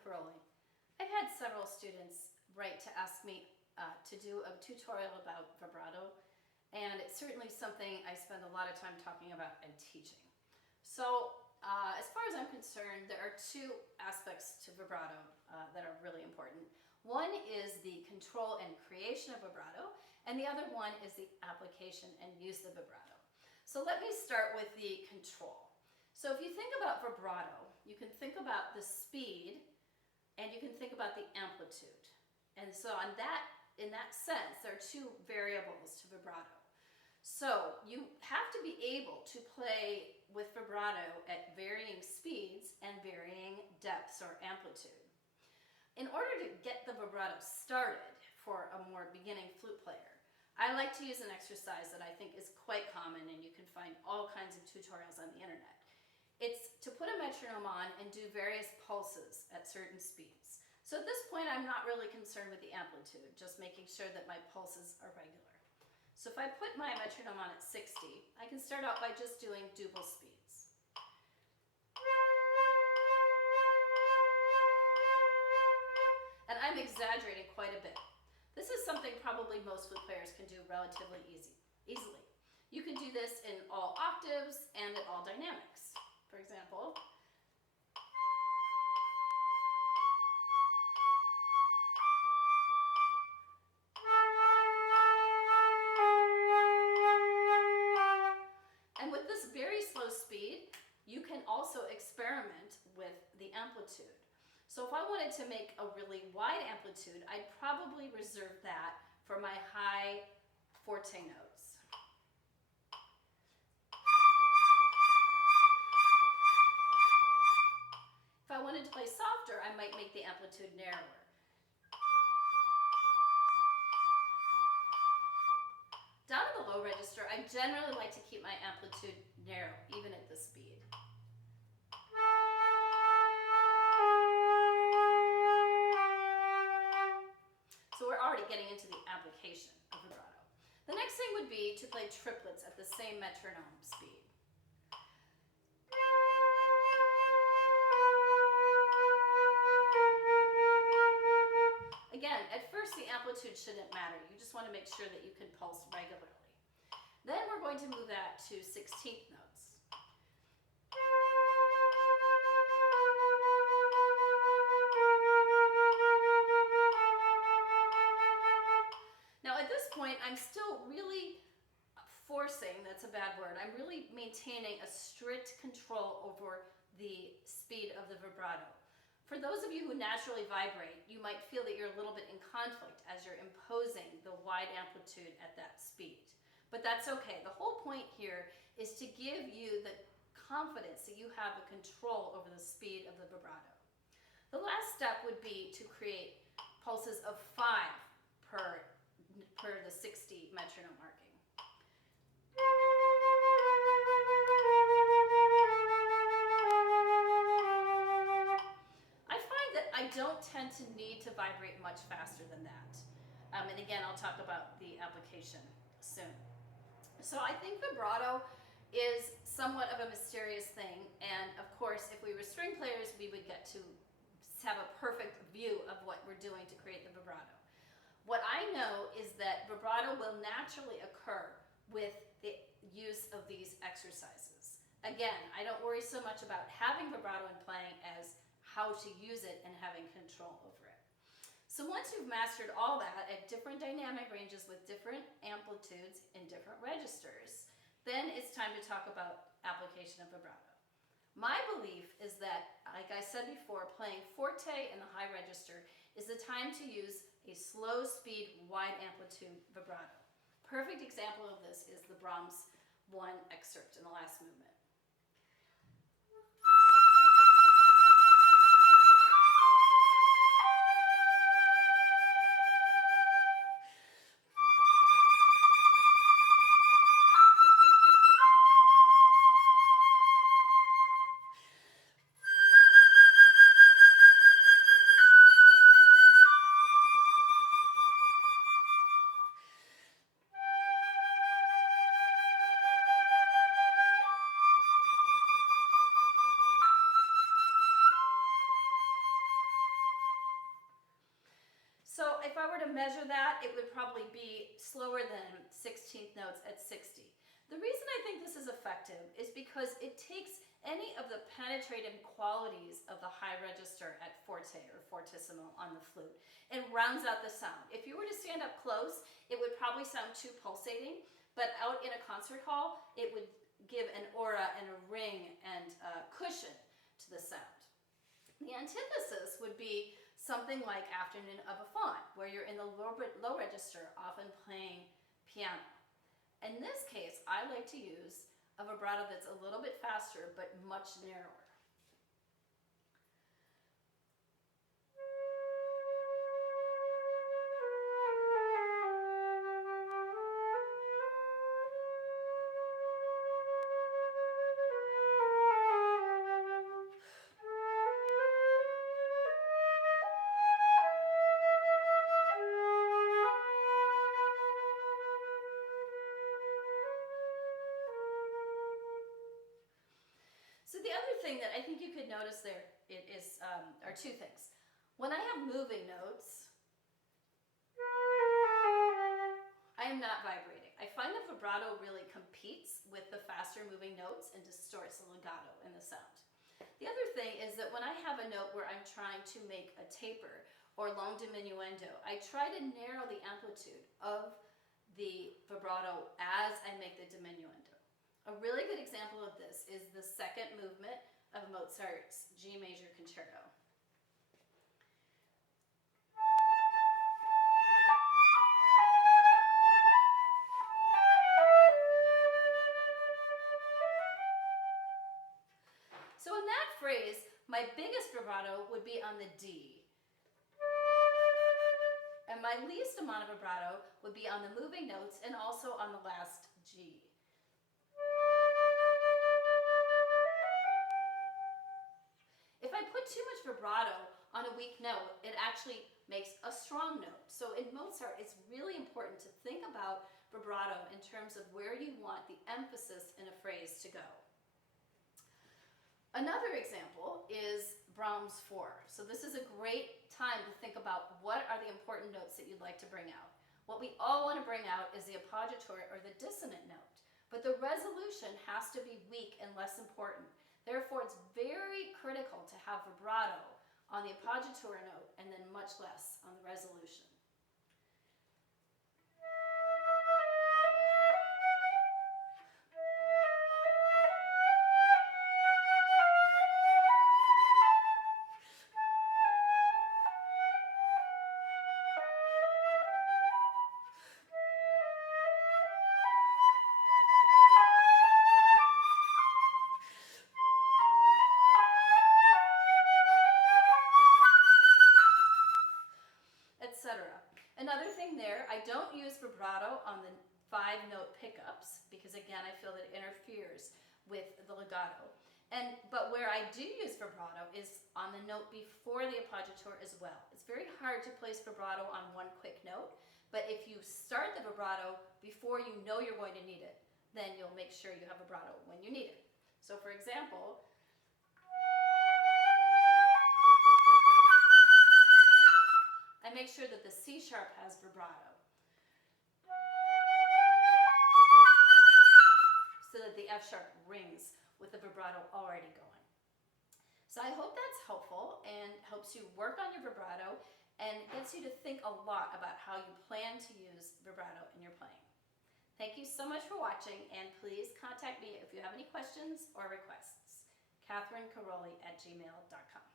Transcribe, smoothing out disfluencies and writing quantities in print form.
Caroli. I've had several students write to ask me to do a tutorial about vibrato, and it's certainly something I spend a lot of time talking about and teaching. So as far as I'm concerned, there are two aspects to vibrato that are really important. One is the control and creation of vibrato, and the other one is the application and use of vibrato. So let me start with the control. So if you think about vibrato, you can think about the speed and you can think about the amplitude. And so in that sense, there are two variables to vibrato. So you have to be able to play with vibrato at varying speeds and varying depths or amplitude. In order to get the vibrato started for a more beginning flute player, I like to use an exercise that I think is quite common, and you can find all kinds of tutorials on the internet. It's to put a metronome on and do various pulses at certain speeds. So at this point, I'm not really concerned with the amplitude, just making sure that my pulses are regular. So if I put my metronome on at 60, I can start out by just doing double speeds. And I'm exaggerating quite a bit. This is something probably most flute players can do relatively easily. You can do this in all octaves and at all dynamics. For example, and with this very slow speed, you can also experiment with the amplitude. So if I wanted to make a really wide amplitude, I'd probably reserve that for my high forte notes. If I wanted to play softer, I might make the amplitude narrower. Down in the low register, I generally like to keep my amplitude narrow, even at this speed. So we're already getting into the application of vibrato. The next thing would be to play triplets at the same metronome speed. Again, at first the amplitude shouldn't matter. You just want to make sure that you can pulse regularly. Then we're going to move that to 16th notes. Now at this point, I'm still really forcing, that's a bad word, I'm really maintaining a strict control over the speed of the vibrato. For those of you who naturally vibrate, you might feel that you're a little bit in conflict as you're imposing the wide amplitude at that speed. But that's okay. The whole point here is to give you the confidence that you have the control over the speed of the vibrato. The last step would be to create pulses of 5 per the 60 metronome marking. I don't tend to need to vibrate much faster than that. And again, I'll talk about the application soon. So I think vibrato is somewhat of a mysterious thing, and of course, if we were string players, we would get to have a perfect view of what we're doing to create the vibrato. What I know is that vibrato will naturally occur with the use of these exercises. Again, I don't worry so much about having vibrato in playing as how to use it and having control over it. So once you've mastered all that at different dynamic ranges with different amplitudes in different registers, then it's time to talk about application of vibrato. My belief is that, like I said before, playing forte in the high register is the time to use a slow speed, wide amplitude vibrato. Perfect example of this is the Brahms 1 excerpt in the last movement. if I were to measure that, it would probably be slower than 16th notes at 60. The reason I think this is effective is because it takes any of the penetrating qualities of the high register at forte or fortissimo on the flute and rounds out the sound. If you were to stand up close, it would probably sound too pulsating, but out in a concert hall, it would give an aura and a ring and a cushion to the sound. The antithesis would be something like Afternoon of a Faun, where you're in the low register, often playing piano. In this case, I like to use a vibrato that's a little bit faster, but much narrower. So the other thing that I think you could notice there are two things. When I have moving notes, I am not vibrating. I find the vibrato really competes with the faster moving notes and distorts the legato in the sound. The other thing is that when I have a note where I'm trying to make a taper or long diminuendo, I try to narrow the amplitude of the vibrato as I make the diminuendo. A really good example of this is the second movement of Mozart's G major concerto. So in that phrase, my biggest vibrato would be on the D. And my least amount of vibrato would be on the moving notes and also on the last G. If I put too much vibrato on a weak note, it actually makes a strong note. So in Mozart, it's really important to think about vibrato in terms of where you want the emphasis in a phrase to go. Another example is Brahms 4. So this is a great time to think about what are the important notes that you'd like to bring out. What we all want to bring out is the appoggiatura or the dissonant note, but the resolution has to be weak and less important. Therefore, it's very critical to have vibrato on the appoggiatura note and then much less on the resolution. Another thing there, I don't use vibrato on the 5-note pickups because again I feel that it interferes with the legato. But where I do use vibrato is on the note before the appoggiatura as well. It's very hard to place vibrato on one quick note, but if you start the vibrato before you know you're going to need it, then you'll make sure you have vibrato when you need it. So for example, I make sure that the C sharp has vibrato so that the F sharp rings with the vibrato already going. So I hope that's helpful and helps you work on your vibrato and gets you to think a lot about how you plan to use vibrato in your playing. Thank you so much for watching, and please contact me if you have any questions or requests. CatherineCaroli@gmail.com.